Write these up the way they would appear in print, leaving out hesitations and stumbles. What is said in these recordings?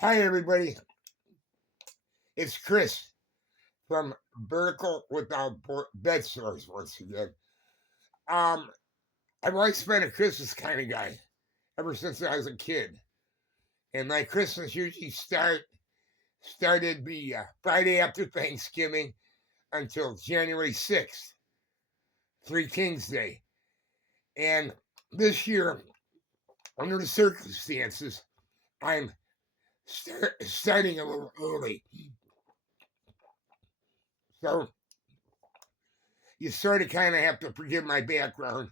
Hi, everybody. It's Chris from Vertical Without Bedsores once again. I've always been a Christmas kind of guy ever since I was a kid, and my Christmas usually started the Friday after Thanksgiving until January 6th, Three Kings Day. And this year, under the circumstances, I'm starting a little early. So you sort of kind of have to forgive my background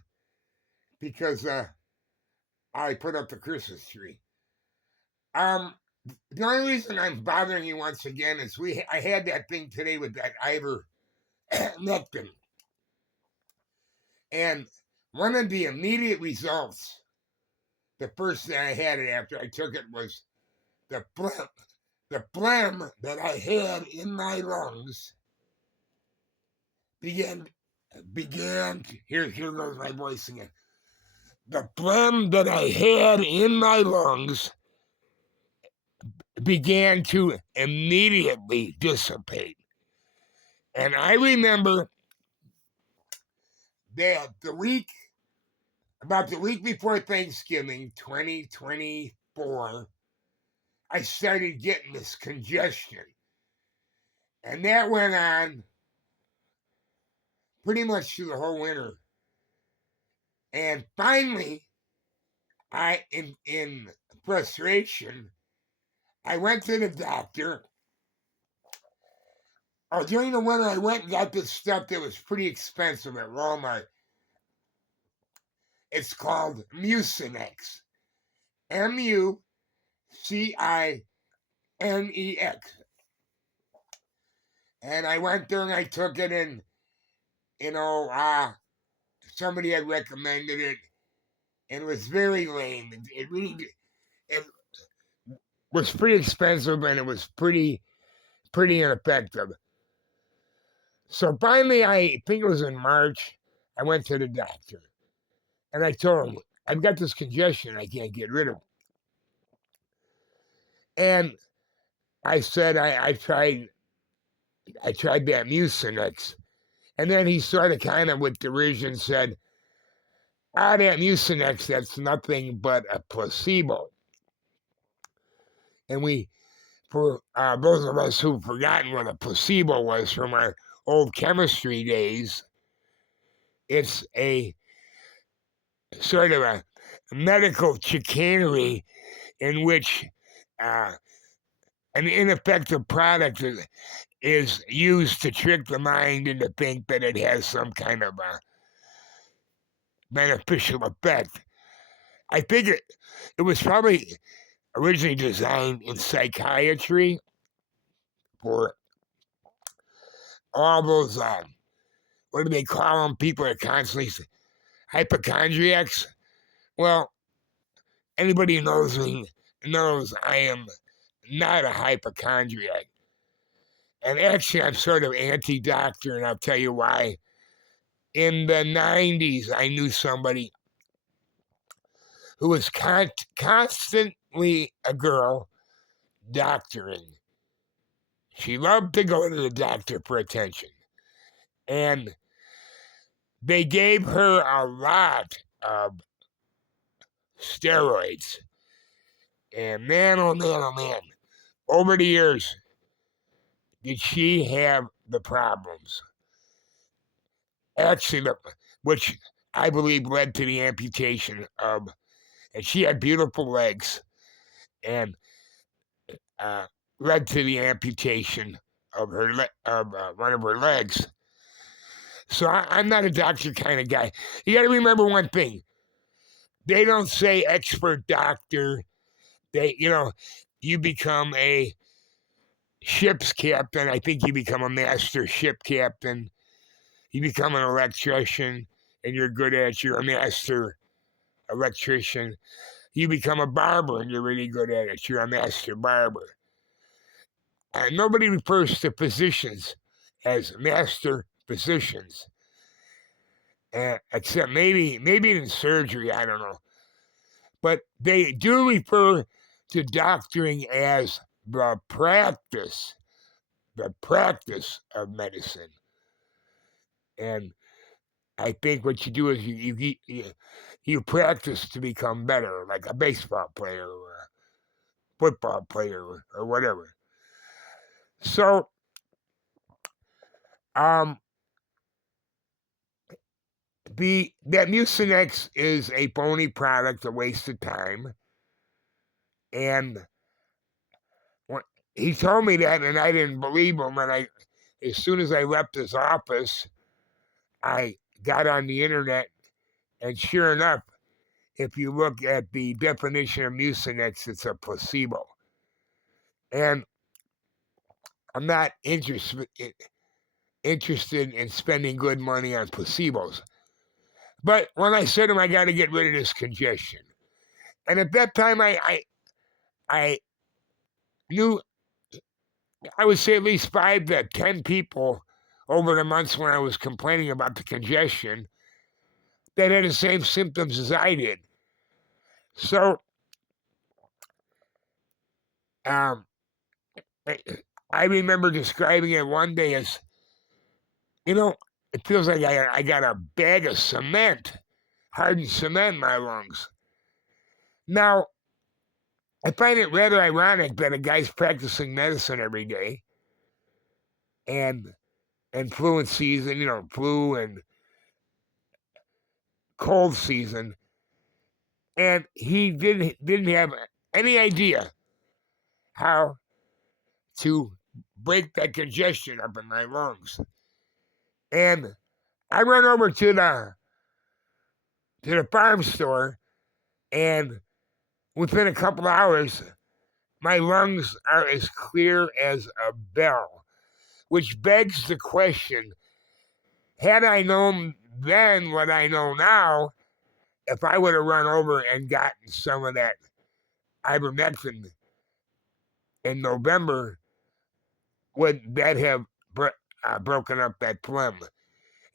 because I put up the Christmas tree. Um, the only reason I'm bothering you once again is I had that thing today with that ivermectin, and one of the immediate results, the first thing I had it after I took it was the phlegm that I had in my lungs began. Here goes my voice again. The phlegm that I had in my lungs began to immediately dissipate. And I remember that about the week before Thanksgiving, 2024, I started getting this congestion. And that went on pretty much through the whole winter. And finally, in frustration, I went to the doctor. During the winter, I went and got this stuff that was pretty expensive at Walmart. It's called Mucinex. Mucinex. And I went there and I took it, and somebody had recommended it, and it was very lame. It was pretty expensive, and it was pretty ineffective. So finally, I think it was in March, I went to the doctor, and I told him, I've got this congestion I can't get rid of. And I said, I tried that Mucinex. And then he sort of kind of with derision said, that Mucinex, that's nothing but a placebo. And for those of us who've forgotten what a placebo was from our old chemistry days, it's a sort of a medical chicanery in which an ineffective product is used to trick the mind into think that it has some kind of a beneficial effect. I think it was probably originally designed in psychiatry for all those, what do they call them? People are constantly hypochondriacs. Well, anybody who knows me knows I am not a hypochondriac. And actually, I'm sort of anti-doctor, and I'll tell you why. In the 90s, I knew somebody who was constantly a girl doctoring. She loved to go to the doctor for attention. And they gave her a lot of steroids. And man, oh man, oh man, over the years, did she have the problems? Actually, which I believe led to the amputation of, and she had beautiful legs, and led to the amputation of one of her legs. So I'm not a doctor kind of guy. You got to remember one thing. They don't say expert doctor. You become a ship's captain. I think you become a master ship captain. You become an electrician, and you're good at it. You're a master electrician. You become a barber, and you're really good at it. You're a master barber. Nobody refers to physicians as master physicians, except maybe in surgery. I don't know, but they do refer to doctoring as the practice of medicine. And I think what you do is you practice to become better, like a baseball player or a football player or whatever. So, that Mucinex is a phony product, a waste of time, and he told me that, and I didn't believe him. And as soon as I left his office, I got on the internet, and sure enough, if you look at the definition of Mucinex, it's a placebo. And I'm not interested in spending good money on placebos. But when I said to him, I got to get rid of this congestion. And at that time, I knew, I would say at least 5 to 10 people over the months when I was complaining about the congestion that had the same symptoms as I did. So, I remember describing it one day as, it feels like I got a bag of cement, hardened cement in my lungs. Now, I find it rather ironic that a guy's practicing medicine every day and flu season, flu and cold season, and he didn't have any idea how to break that congestion up in my lungs. And I run over to the farm store, and within a couple of hours, my lungs are as clear as a bell, which begs the question, had I known then what I know now, if I would have run over and gotten some of that ivermectin in November, would that have broken up that phlegm?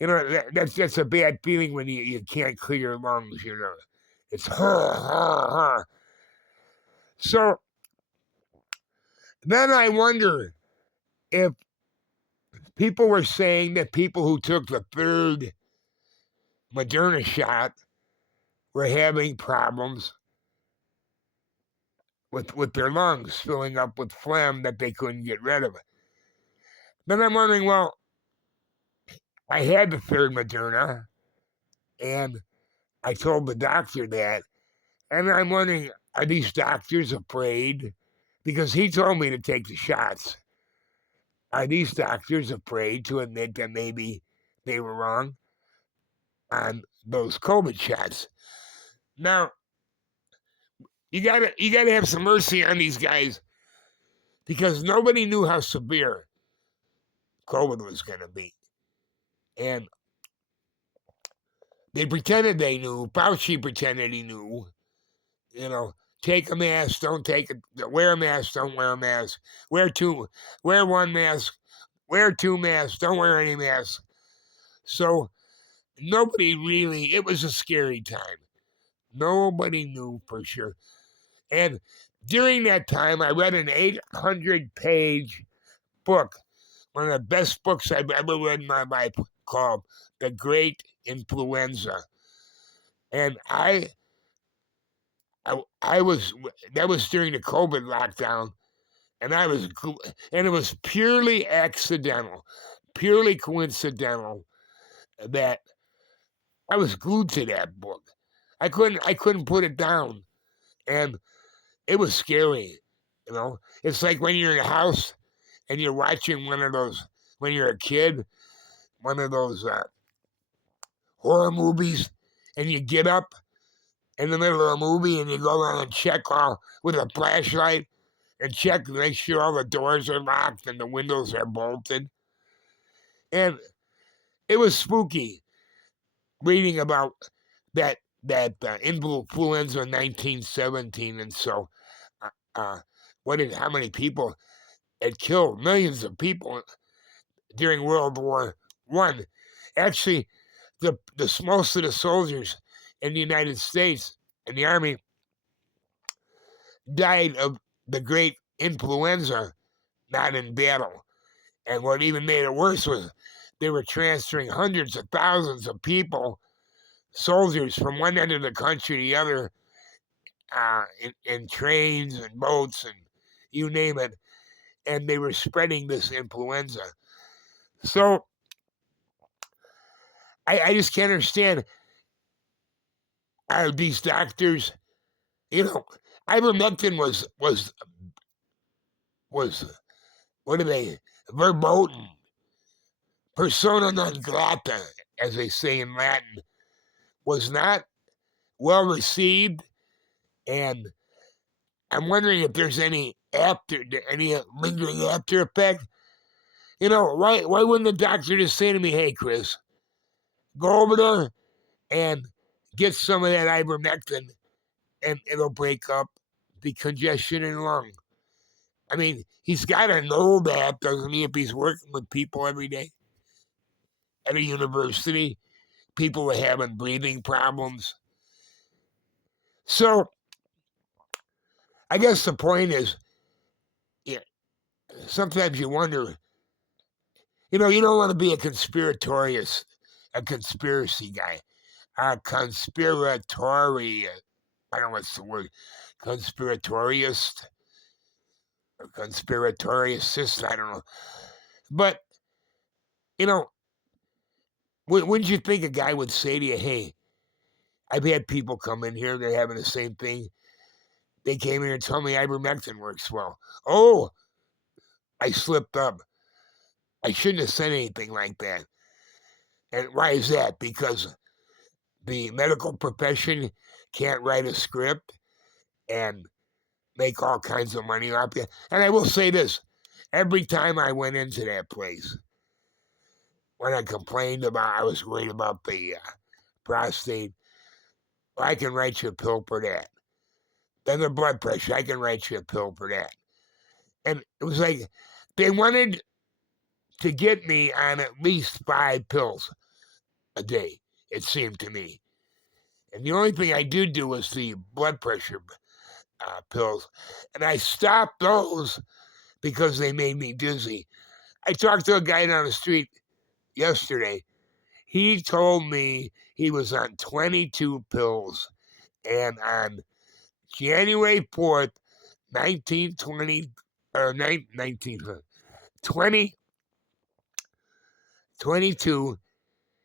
That's a bad feeling when you can't clear your lungs, It's So then I wonder if people were saying that people who took the third Moderna shot were having problems with their lungs filling up with phlegm that they couldn't get rid of. Then I'm wondering, well, I had the third Moderna, and I told the doctor that, and I'm wondering, are these doctors afraid? Because he told me to take the shots. Are these doctors afraid to admit that maybe they were wrong on those COVID shots? Now, you gotta have some mercy on these guys, because nobody knew how severe COVID was gonna be. And they pretended they knew. Fauci pretended he knew. Take a mask, don't take it. Wear a mask, don't wear a mask. Wear one mask, wear 2 masks, don't wear any masks. So nobody really, it was a scary time. Nobody knew for sure. And during that time, I read an 800-page book, one of the best books I've ever read in my life, called The Great Influenza. And I was, that was during the COVID lockdown, and it was purely accidental, purely coincidental that I was glued to that book. I couldn't put it down, and it was scary. It's like when you're in a house and you're watching one of those, when you're a kid, one of those horror movies, and you get up in the middle of a movie and you go around and check with a flashlight and check to make sure all the doors are locked and the windows are bolted. And it was spooky reading about that influenza in 1917, and so how many people it killed? Millions of people during World War I. Actually, most of the soldiers in the United States in the Army died of the great influenza, not in battle. And what even made it worse was they were transferring hundreds of thousands of people, soldiers, from one end of the country to the other, in trains and boats and you name it. And they were spreading this influenza. So I just can't understand. Are these doctors, ivermectin was what are they, verboten, persona non grata, as they say in Latin, was not well received, and I'm wondering if there's any lingering after effect. Why wouldn't the doctor just say to me, "Hey, Chris, go over there and get some of that ivermectin, and it'll break up the congestion in the lung." I mean, he's got to know that, doesn't he, if he's working with people every day at a university, people are having breathing problems. So I guess the point is, yeah, sometimes you wonder, you don't want to be a conspiracy guy, a conspiratory, I don't know what's the word, conspiratoriist, or conspiratoriacist, I don't know. But, wouldn't you think a guy would say to you, "Hey, I've had people come in here, they're having the same thing. They came here and told me ivermectin works well. Oh, I slipped up. I shouldn't have said anything like that." And why is that? Because the medical profession can't write a script and make all kinds of money off you. And I will say this, every time I went into that place, when I complained about, I was worried about the prostate, well, I can write you a pill for that. Then the blood pressure, I can write you a pill for that. And it was like they wanted to get me on at least 5 pills a day, it seemed to me. And the only thing I do was the blood pressure pills. And I stopped those because they made me dizzy. I talked to a guy down the street yesterday. He told me he was on 22 pills. And on January 4th, 1920, or 2022,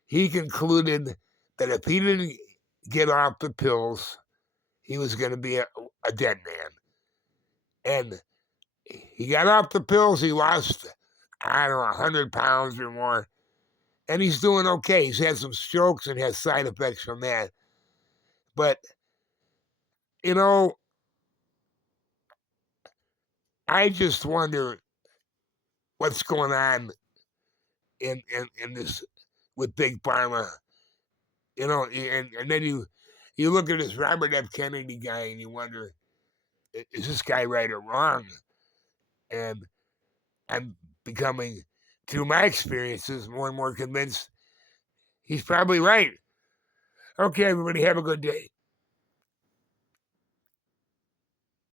he concluded that if he didn't get off the pills, he was going to be a dead man. And he got off the pills. He lost, I don't know, 100 pounds or more. And he's doing okay. He's had some strokes and has side effects from that. But, I just wonder what's going on in this with Big Pharma. And then you look at this Robert F. Kennedy guy and you wonder, is this guy right or wrong? And I'm becoming, through my experiences, more and more convinced he's probably right. Okay, everybody, have a good day.